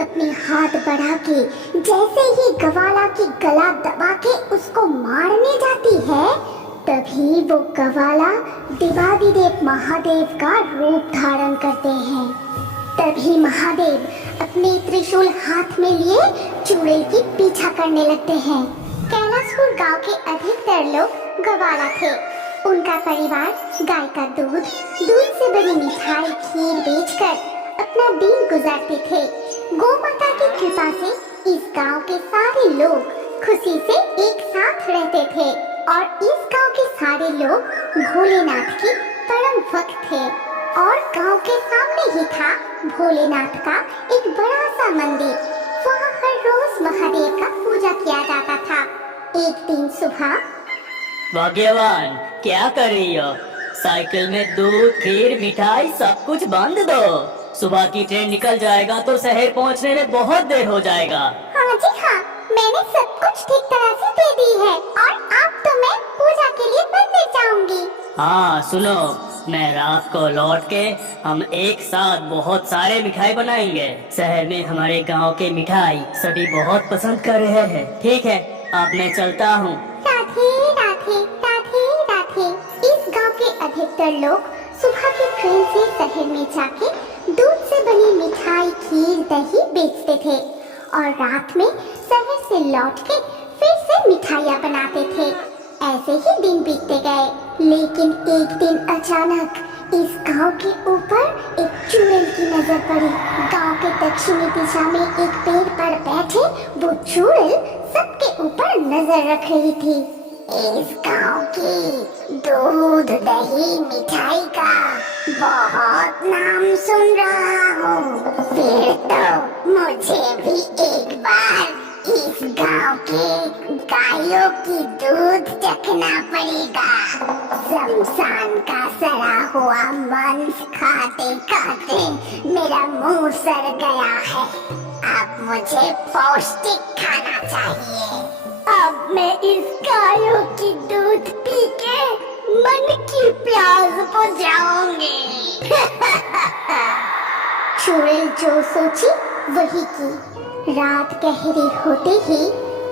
अपने हाथ बढ़ा के जैसे ही गवाला की गला दबा के उसको मारने जाती है, तभी वो गवाला देवादिदेव महादेव का रूप धारण करते हैं। तभी महादेव अपने त्रिशूल हाथ में लिए चुड़ैल की पीछा करने लगते हैं। कैलाशपुर गांव के अधिकतर लोग गवाला थे। उनका परिवार गाय का दूध से बनी मिठाई खीर बेचकर अपना दिन गुजारते थे। गौ माता की कृपा से इस गांव के सारे लोग खुशी से एक साथ रहते थे और इस गांव के सारे लोग भोलेनाथ की परम भक्त थे। और गांव के सामने ही था भोलेनाथ का एक बड़ा सा मंदिर। वहाँ हर रोज महादेव का पूजा किया जाता था। एक दिन सुबह, भाग्यवान, क्या कर रही हो? साइकिल में दूध खीर मिठाई सब कुछ बांध दो। सुबह की ट्रेन निकल जाएगा तो शहर पहुंचने में बहुत देर हो जाएगा। हाँ जी हाँ, मैंने सब कुछ ठीक तरह से दे दी है और अब तो मैं पूजा के लिए मंदिर जाऊंगी। हाँ सुनो, मैं रात को लौट के हम एक साथ बहुत सारे मिठाई बनाएंगे। शहर में हमारे गांव के मिठाई सभी बहुत पसंद कर रहे हैं। ठीक है, अब मैं चलता हूँ। राधे राधे राधे राधे। इस गांव के अधिकतर लोग सुबह की ट्रेन से शहर में जाके दूध से बनी मिठाई खीर दही बेचते थे और रात में शहर से लौट के फिर से मिठाइयाँ बनाते थे। ऐसे ही दिन बीतते गए, लेकिन एक दिन अचानक इस गांव के ऊपर एक चुड़ैल की नजर पड़ी। गांव के दक्षिणी दिशा में एक पेड़ पर बैठे वो चुड़ैल सबके ऊपर नजर रख रही थी। इस गांव की दूध दही मिठाई का बहुत नाम सुन रहा हूँ। फिर तो मुझे भी एक बार इस गांव के गायों की दूध चखना पड़ेगा। शमशान का सड़ा हुआ मांस खाते खाते मेरा मुंह सड़ गया है। अब मुझे पौष्टिक खाना चाहिए। अब मैं इस गायों की दूध पी के मन की प्यास बुझाऊंगी। चुड़ैल जो सोची वही की। रात गहरी होते ही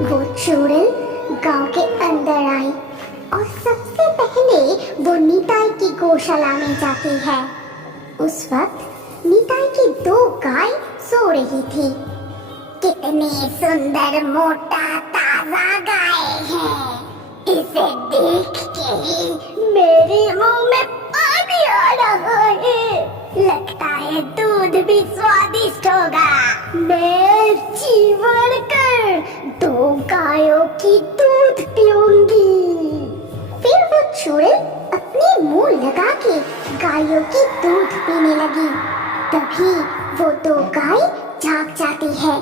वो चुड़ैल गांव के अंदर आई और सबसे पहले वो निताई की गौशाला में जाती है। उस वक्त निताई की 2 गाय सो रही थी। कितनी सुंदर मोटा ताजा गाय है। इसे देख के ही मेरे मुंह में पानी आ रहा है। लगता है दूध भी स्वादिष्ट होगा। मैं जीवन कर 2 गायों की दूध पीऊंगी। फिर वो चुड़ैल अपने मुंह लगा के गायों की दूध पीने लगी। तभी वो 2 गाय जाग जाती है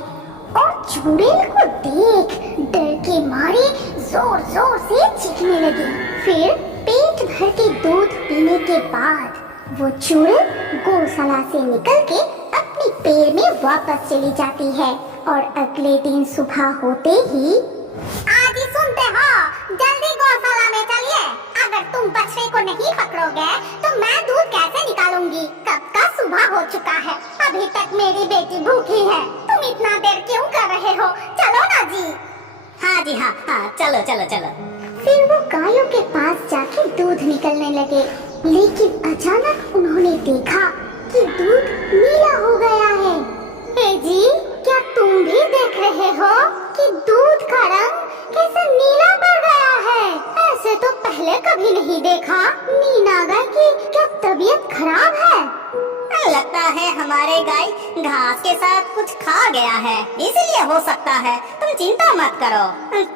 और चुड़ैल को देख डर के मारे जोर जोर से चीखने लगी। फिर पेट भर के दूध पीने के बाद वो चुड़ैल गौशाला से निकल के अपनी पेड़ में वापस चली जाती है। और अगले दिन सुबह होते ही, आज ही सुनते हो, जल्दी गौशाला में चलिए। अगर तुम बछड़े को नहीं पकड़ोगे तो मैं दूध कैसे निकालूंगी? कब का सुबह हो चुका है, अभी तक मेरी बेटी भूखी है। तुम इतना देर क्यों कर रहे हो? चलो ना जी। हाँ जी हाँ, चलो चलो चलो। फिर वो गायों के पास जाके दूध निकलने लगे, लेकिन अचानक उन्होंने देखा कि दूध नीला हो गया है। हे जी, क्या तुम भी देख रहे हो कि दूध का रंग कैसे नीला पड़ गया है? ऐसे तो पहले कभी नहीं देखा। नीना गाय की क्या तबीयत खराब है? लगता है हमारे गाय घास के साथ कुछ खा गया है, इसीलिए हो सकता है। तुम चिंता मत करो,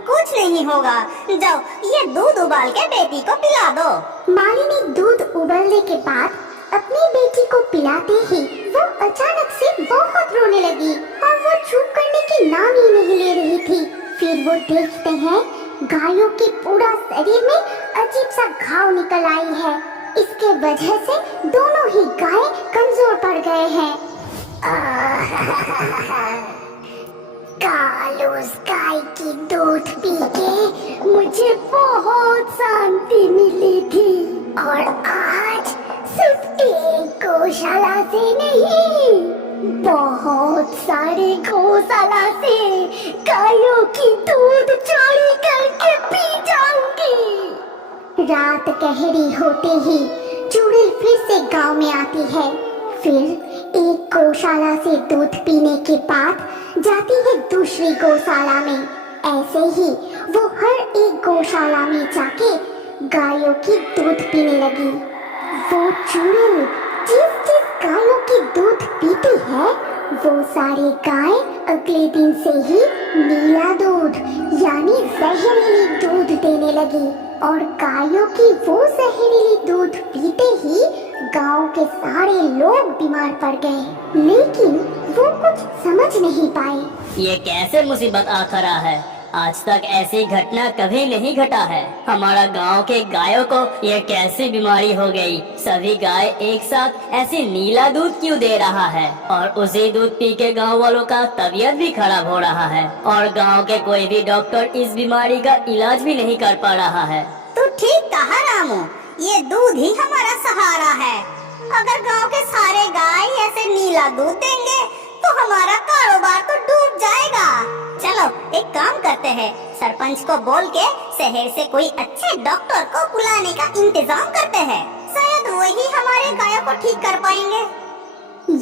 कुछ नहीं होगा। जाओ ये दूध उबाल के बेटी को पिला दो। मालिनी दूध उबलने के बाद अपनी बेटी को पिलाते ही वो अचानक से बहुत रोने लगी और वो चुप करने की नाम ही नहीं ले रही थी। फिर वो देखते हैं गायों के पूरा शरीर में अजीब सा घाव निकल आई है। इसके वजह से दोनों ही गाय कमजोर पड़ गए हैं। काल उस गाय की दूध पी के मुझे बहुत शांति मिली थी और आज सिर्फ एक गौशाला से नहीं बहुत सारे गौशाला से गायों की दूध चोरी करके पी जाऊंगी। रात गहरी होते ही चुड़ैल फिर से गांव में आती है। फिर एक गौशाला से दूध पीने के बाद जाती है दूसरी गौशाला में। ऐसे ही वो हर एक गौशाला में जाके गायों की दूध पीने लगी। वो चुड़ैल जिस जिस गायों की दूध पीती है वो सारी गाय अगले दिन से ही नीला दूध यानी जहरीली दूध देने लगी। और गायों की वो जहरीली दूध पीते ही गांव के सारे लोग बीमार पड़ गए, लेकिन वो कुछ समझ नहीं पाए। ये कैसे मुसीबत आ खड़ा है? आज तक ऐसी घटना कभी नहीं घटा है। हमारा गांव के गायों को ये कैसी बीमारी हो गई? सभी गाय एक साथ ऐसी नीला दूध क्यों दे रहा है? और उसी दूध पी के गाँव वालों का तबीयत भी खराब हो रहा है और गांव के कोई भी डॉक्टर इस बीमारी का इलाज भी नहीं कर पा रहा है। तू ठीक कहा रामू, ये दूध ही हमारा सहारा है। अगर गांव के सारे गाय ऐसे नीला दूध देंगे तो हमारा कारोबार तो डूब जाएगा। चलो एक काम करते हैं, सरपंच को बोल के शहर से कोई अच्छे डॉक्टर को बुलाने का इंतजाम करते हैं। शायद वही हमारे गायों को ठीक कर पाएंगे।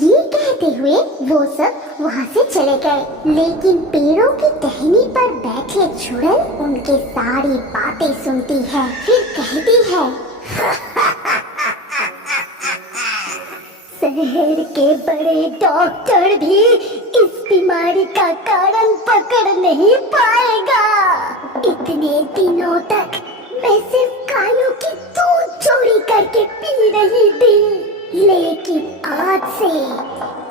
ये कहते हुए वो सब वहाँ से चले गए, लेकिन पेड़ों की टहनी पर बैठे चुड़ैल उनके सारी बातें सुनती है। फिर कहती है, शहर के बड़े डॉक्टर भी इस बीमारी का कारण पकड़ नहीं पाएगा। इतने दिनों तक मैं सिर्फ गायों की दूध चोरी करके पी रही थी, लेकिन आज से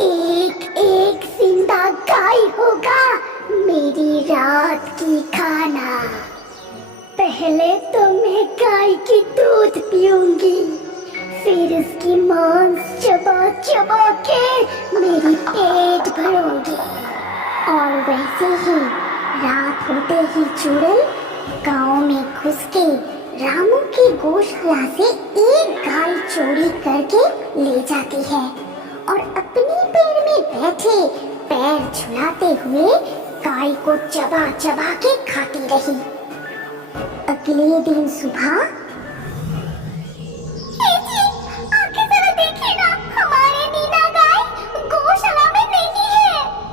एक एक जिंदा गाय होगा मेरी रात की खाना। पहले तो मैं गाय की दूध पीऊंगी, फिर उसकी मांस चबा चबा के मेरी पेट भरूंगी। और वैसे ही रात होते ही चुड़ैल गांव में घुस के रामू की गौशाला से एक गाय चोरी करके ले जाती है और अपनी पेड़ में बैठे पैर झुलाते हुए गाय को चबा चबा के खाती रही। अगले दिन सुबह,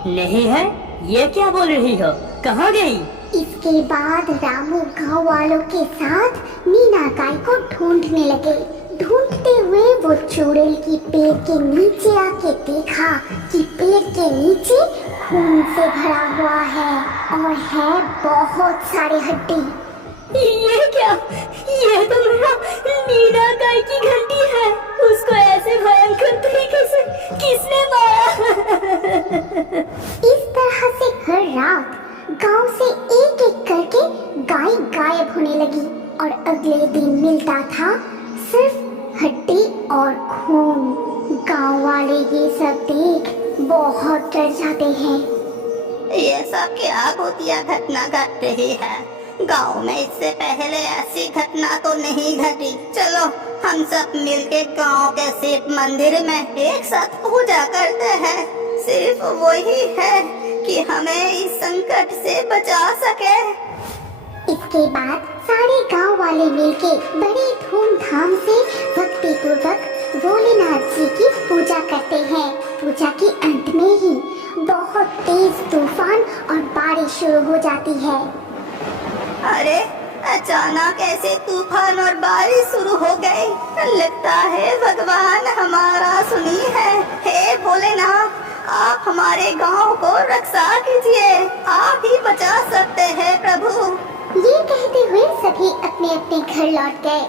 नहीं है? ये क्या बोल रही हो? कहाँ गई? इसके बाद रामू गांव वालों के साथ मीना गाय को ढूंढने लगे। ढूंढते हुए वो चुड़ैल की पेड़ के नीचे आके देखा कि पेड़ के नीचे खून से भरा हुआ है और है बहुत सारे हड्डी। ये क्या? ये तो मेरा मीना गाय की घंटी है। उसको ऐसे भयंकर तरीके से किसने मारा? इस तरह से हर रात गांव से एक एक करके गाय गायब होने लगी और अगले दिन मिलता था सिर्फ हड्डी और खून। गांव वाले ये सब देख बहुत डर जाते हैं। ये सब क्या भूतिया घटना घट रही है? गांव में इससे पहले ऐसी घटना तो नहीं घटी। चलो हम सब मिलके गांव के शिव मंदिर में एक साथ पूजा करते हैं। सिर्फ वही है कि हमें इस संकट से बचा सके। इसके बाद सारे गांव वाले मिलके बड़ी धूमधाम से भक्ति पूर्वक भोलेनाथ जी की पूजा करते हैं। पूजा के अंत में ही बहुत तेज तूफान और बारिश शुरू हो जाती है। अरे अचानक ऐसे तूफान और बारिश शुरू हो गए। लगता है भगवान हमारा सुनी है। हे भोलेनाथ, आप हमारे गांव को रक्षा कीजिए। आप ही बचा सकते हैं प्रभु। ये कहते हुए सभी अपने अपने घर लौट गए।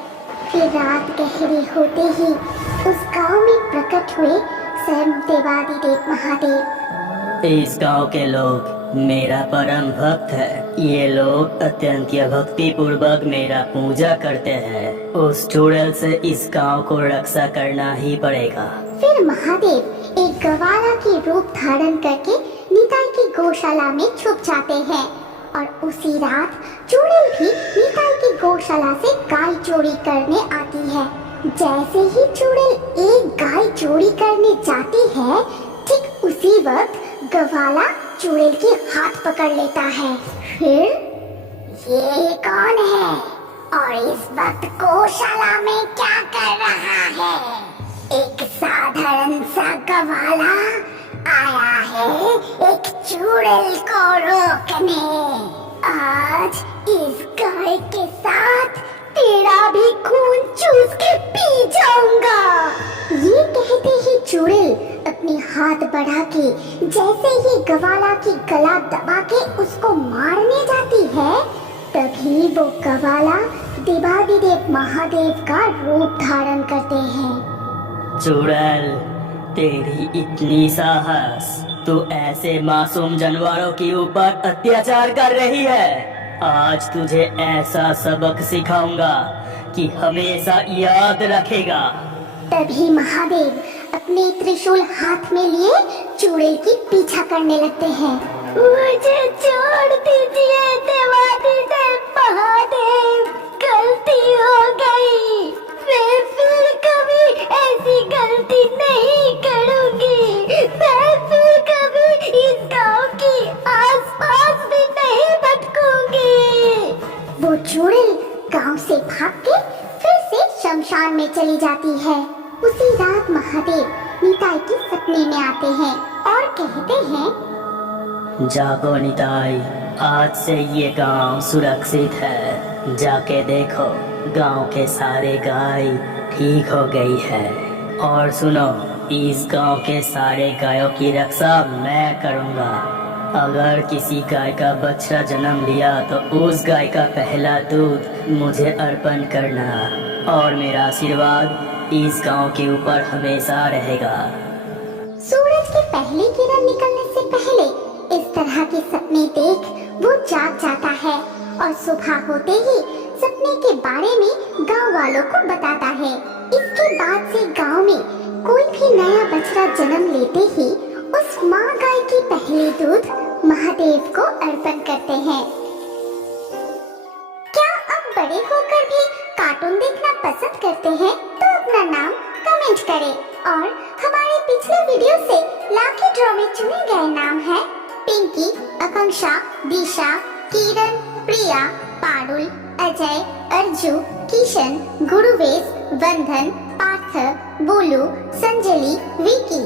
फिर रात गहरी होते ही उस गांव में प्रकट हुए स्वयं देवादिदेव महादेव। इस गांव के लोग मेरा परम भक्त है। ये लोग अत्यंत भक्ति पूर्वक मेरा पूजा करते हैं। उस चुड़ैल से इस गांव को रक्षा करना ही पड़ेगा। फिर महादेव एक गवाला की रूप धारण करके निताई की गौशाला में छुप जाते हैं और उसी रात चुड़ैल भी निताई की गौशाला से गाय चोरी करने आती है। जैसे ही चुड़ैल एक गाय चोरी करने जाती है, ठीक उसी उसी वक्त गवाला चुड़ैल के हाथ पकड़ लेता है। फिर ये कौन है और इस वक्त गौशाला में क्या कर रहा है? एक साधारण सा गवाला आया है एक चुड़ैल को रोकने। आज इस गाय के साथ तेरा भी खून चूस के पी जाऊंगा। ये कहते ही चुड़ैल अपने हाथ बढ़ा के जैसे ही गवाला की गला दबा के उसको मारने जाती है, तभी वो गवाला देवादिदेव महादेव का रूप धारण करते हैं। चुड़ैल, तेरी इतनी साहस, तू ऐसे मासूम जानवरों के ऊपर अत्याचार कर रही है। आज तुझे ऐसा सबक सिखाऊंगा कि हमेशा याद रखेगा। तभी महादेव अपने त्रिशूल हाथ में लिए चुड़ैल की पीछा करने लगते हैं। मुझे छोड़ दीजिए देवादिदेव महादेव, गलती हो गई। मैं फिर कभी ऐसी गलती नहीं करूंगी। मैं फिर कभी इस गांव की आसपास भी नहीं भटकूंगी। वो चुड़ैल गांव से भाग के फिर से शमशान में चली जाती है। उसी रात महादेव निताई के सपने में आते हैं और कहते हैं, जागो निताई, आज से ये गांव सुरक्षित है। जाके देखो, गांव के सारे गाय ठीक हो गई है। और सुनो, इस गांव के सारे गायों की रक्षा मैं करूंगा। अगर किसी गाय का बच्चा जन्म लिया तो उस गाय का पहला दूध मुझे अर्पण करना, और मेरा आशीर्वाद इस गांव के ऊपर हमेशा रहेगा। सूरज की पहली किरण निकलने से पहले इस तरह के सपने देख वो जाग जाता है और सुबह होते ही सपने के बारे में गांव वालों को बताता है। इसके बाद से गांव में कोई भी नया बछड़ा जन्म लेते ही उस माँ गाय की पहली दूध महादेव को अर्पण करते हैं। क्या आप बड़े होकर भी कार्टून देखना पसंद करते हैं? तो अपना नाम कमेंट करें। और हमारे पिछले वीडियो से लाकी ड्रॉ में चुने गए नाम हैं पिंकी, आकांक्षा, दिशा, किरण, प्रिया, पारुल, अजय, अर्जु, किशन, गुरुवेश, वंदन, पार्थ, बोलू, संजलि, विकी।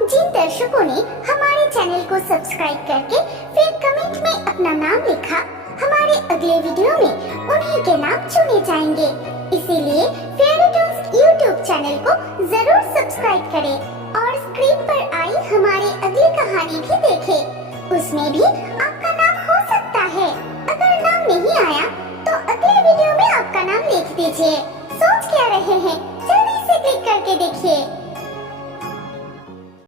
जिन दर्शकों ने हमारे चैनल को सब्सक्राइब करके फिर कमेंट में अपना नाम लिखा, हमारे अगले वीडियो में उन्हीं के नाम चुने जाएंगे। इसीलिए फेयरी टून्स यूट्यूब चैनल को जरूर सब्सक्राइब करें और स्क्रीन पर आई हमारी अगली कहानी भी देखें। उसमें भी आपका नाम हो सकता है। अगर नाम नहीं आया तो अगले वीडियो में आपका नाम लिख दीजिए। सोच क्या रहे हैं? जल्दी से क्लिक करके देखिए।